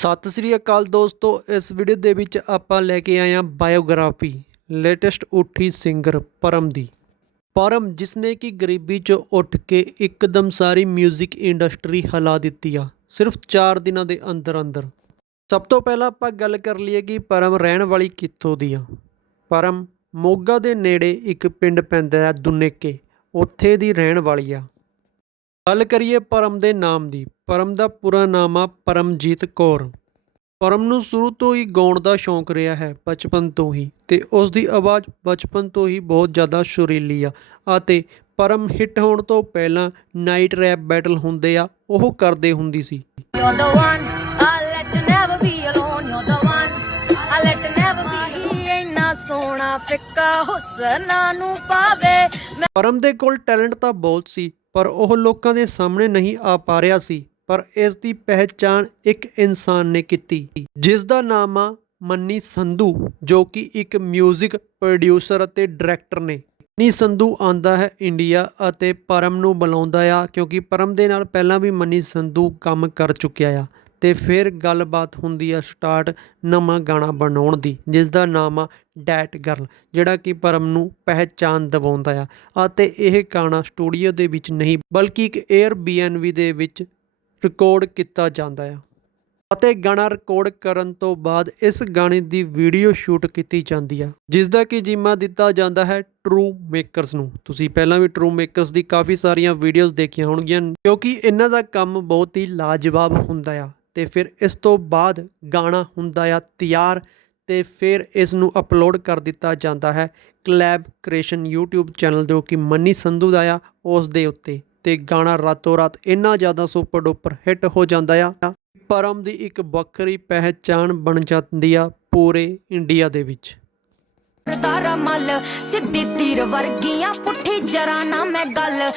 ਸਤਿ ਸ੍ਰੀ ਅਕਾਲ ਦੋਸਤੋ, ਇਸ ਵੀਡੀਓ ਦੇ ਵਿੱਚ ਆਪਾਂ ਲੈ ਕੇ ਆਏ ਹਾਂ ਬਾਇਓਗ੍ਰਾਫੀ ਲੇਟੈਸਟ ਉੱਠੀ ਸਿੰਗਰ ਪਰਮ ਦੀ। ਪਰਮ ਜਿਸ ਨੇ ਕਿ ਗਰੀਬੀ ਚੋਂ ਉੱਠ ਕੇ ਇੱਕਦਮ ਸਾਰੀ 뮤직 ਇੰਡਸਟਰੀ ਹਿਲਾ ਦਿੱਤੀ ਆ, ਸਿਰਫ 4 ਦਿਨਾਂ ਦੇ ਅੰਦਰ ਅੰਦਰ ਸਭ ਤੋਂ ਪਹਿਲਾਂ ਆਪਾਂ ਗੱਲ ਕਰ ਲਈਏ ਕਿ ਪਰਮ ਰਹਿਣ ਵਾਲੀ ਕਿੱਥੋਂ ਦੀ ਆ। ਪਰਮ ਮੋਗਾ ਦੇ ਨੇੜੇ ਇੱਕ ਪਿੰਡ ਪੈਂਦਾ ਹੈ ਦੁਨੇਕੇ, ਉੱਥੇ ਦੀ ਰਹਿਣ ਵਾਲੀ ਆ। ਗੱਲ ਕਰੀਏ ਪਰਮ ਦੇ ਨਾਮ ਦੀ ਪਰਮ ਦਾ ਪੂਰਾ ਨਾਮ ਆ ਪਰਮਜੀਤ ਕੌਰ ਪਰਮ ਨੂੰ ਸ਼ੁਰੂ ਤੋਂ ਹੀ ਗਾਉਣ ਦਾ ਸ਼ੌਂਕ ਰਿਹਾ ਹੈ ਬਚਪਨ ਤੋਂ ਹੀ ਤੇ ਉਸ ਦੀ ਆਵਾਜ਼ ਬਚਪਨ ਤੋਂ ਹੀ ਬਹੁਤ ਜ਼ਿਆਦਾ ਸੁਰੀਲੀ ਆ ਅਤੇ ਪਰਮ ਹਿੱਟ ਹੋਣ ਤੋਂ ਪਹਿਲਾਂ ਨਾਈਟ ਰੈਪ ਬੈਟਲ ਹੁੰਦੇ ਆ ਉਹ ਕਰਦੇ ਹੁੰਦੀ ਸੀ You're the one I let never be alone. You're the one I let never be alone. ਇੰਨਾ ਸੋਹਣਾ ਫਿੱਕਾ ਹੁਸਨਾ ਨੂੰ ਪਾਵੇ ਮੈਂ ਪਰਮ ਦੇ ਕੋਲ ਟੈਲੈਂਟ ਤਾਂ ਬਹੁਤ ਸੀ ਪਰ ਉਹ ਲੋਕਾਂ ਦੇ ਸਾਹਮਣੇ ਨਹੀਂ ਆ ਪਾ ਰਿਹਾ ਸੀ, ਪਰ ਇਸ ਦੀ ਪਹਿਚਾਣ ਇੱਕ ਇਨਸਾਨ ਨੇ ਕੀਤੀ। ਜਿਸ ਦਾ ਨਾਮ ਆ ਮੰਨੀ ਸੰਧੂ, ਜੋ ਕਿ ਇੱਕ 뮤직 ਪ੍ਰੋਡਿਊਸਰ ਅਤੇ ਡਾਇਰੈਕਟਰ ਨੇ। ਮੰਨੀ ਸੰਧੂ ਆਂਦਾ ਹੈ ਇੰਡੀਆ ਅਤੇ ਪਰਮ ਨੂੰ ਬੁਲਾਉਂਦਾ ਆ, ਕਿਉਂਕਿ ਪਰਮ ਦੇ ਨਾਲ ਪਹਿਲਾਂ ਵੀ ਮੰਨੀ ਸੰਧੂ ਕੰਮ ਕਰ ਚੁੱਕਿਆ ਆ। ਅਤੇ ਫਿਰ ਗੱਲਬਾਤ ਹੁੰਦੀ ਆ ਸਟਾਰਟ ਨਵਾਂ ਗਾਣਾ ਬਣਾਉਣ ਦੀ ਜਿਸ ਦਾ ਨਾਮ ਆ ਡੈਟ ਗਰਲ ਜਿਹੜਾ ਕਿ ਪਰਮ ਨੂੰ ਪਹਿਚਾਨ ਦਿਵਾਉਂਦਾ ਆ। ਅਤੇ ਇਹ ਗਾਣਾ ਸਟੂਡੀਓ ਦੇ ਵਿੱਚ ਨਹੀਂ, ਬਲਕਿ ਇੱਕ Airbnb ਦੇ ਵਿੱਚ ਰਿਕਾਰਡ ਕੀਤਾ ਜਾਂਦਾ ਆ। ਅਤੇ ਗਾਣਾ ਰਿਕਾਰਡ ਕਰਨ ਤੋਂ ਬਾਅਦ ਇਸ ਗਾਣੇ ਦੀ ਵੀਡੀਓ ਸ਼ੂਟ ਕੀਤੀ ਜਾਂਦੀ ਆ ਜਿਸ ਦਾ ਕਿ ਜਿੰਮਾ ਦਿੱਤਾ ਜਾਂਦਾ ਹੈ ਟਰੂ ਮੇਕਰਸ ਨੂੰ। ਤੁਸੀਂ ਪਹਿਲਾਂ ਵੀ ਟਰੂ ਮੇਕਰਸ ਦੀ ਕਾਫੀ ਸਾਰੀਆਂ ਵੀਡੀਓਜ਼ ਦੇਖੀਆਂ ਹੋਣਗੀਆਂ, ਕਿਉਂਕਿ ਇਹਨਾਂ ਦਾ ਕੰਮ ਬਹੁਤ ਹੀ ਲਾਜਵਾਬ ਹੁੰਦਾ ਆ। ਤੇ ਫਿਰ ਇਸ ਤੋਂ ਬਾਅਦ ਗਾਣਾ ਹੁੰਦਾ ਆ ਤਿਆਰ ਤੇ ਫਿਰ ਇਸ ਨੂੰ ਅਪਲੋਡ ਕਰ ਦਿੱਤਾ ਜਾਂਦਾ ਹੈ ਕਲੈਬ ਕ੍ਰੀਏਸ਼ਨ YouTube ਚੈਨਲ ਜੋ ਕਿ ਮੰਨੀ ਸੰਧੂ ਦਾ ਆ, ਉਸ ਦੇ ਉੱਤੇ ਤੇ ਗਾਣਾ ਰਾਤੋਂ ਰਾਤ ਇੰਨਾ ਜ਼ਿਆਦਾ ਸੁਪਰ ਡੁਪਰ ਹਿੱਟ ਹੋ ਜਾਂਦਾ ਆ। ਪਰਮ ਦੀ ਇੱਕ ਵੱਖਰੀ ਪਹਿਚਾਣ ਬਣ ਜਾਂਦੀ ਆ ਪੂਰੇ ਇੰਡੀਆ ਦੇ ਵਿੱਚ। ਤਾਰਾ ਮੱਲ ਸਿੱਧੀ ਤੀਰ ਵਰਗੀਆਂ ਪੁੱਠੀ ਜਰਾ ਨਾ ਮੈਂ ਗੱਲ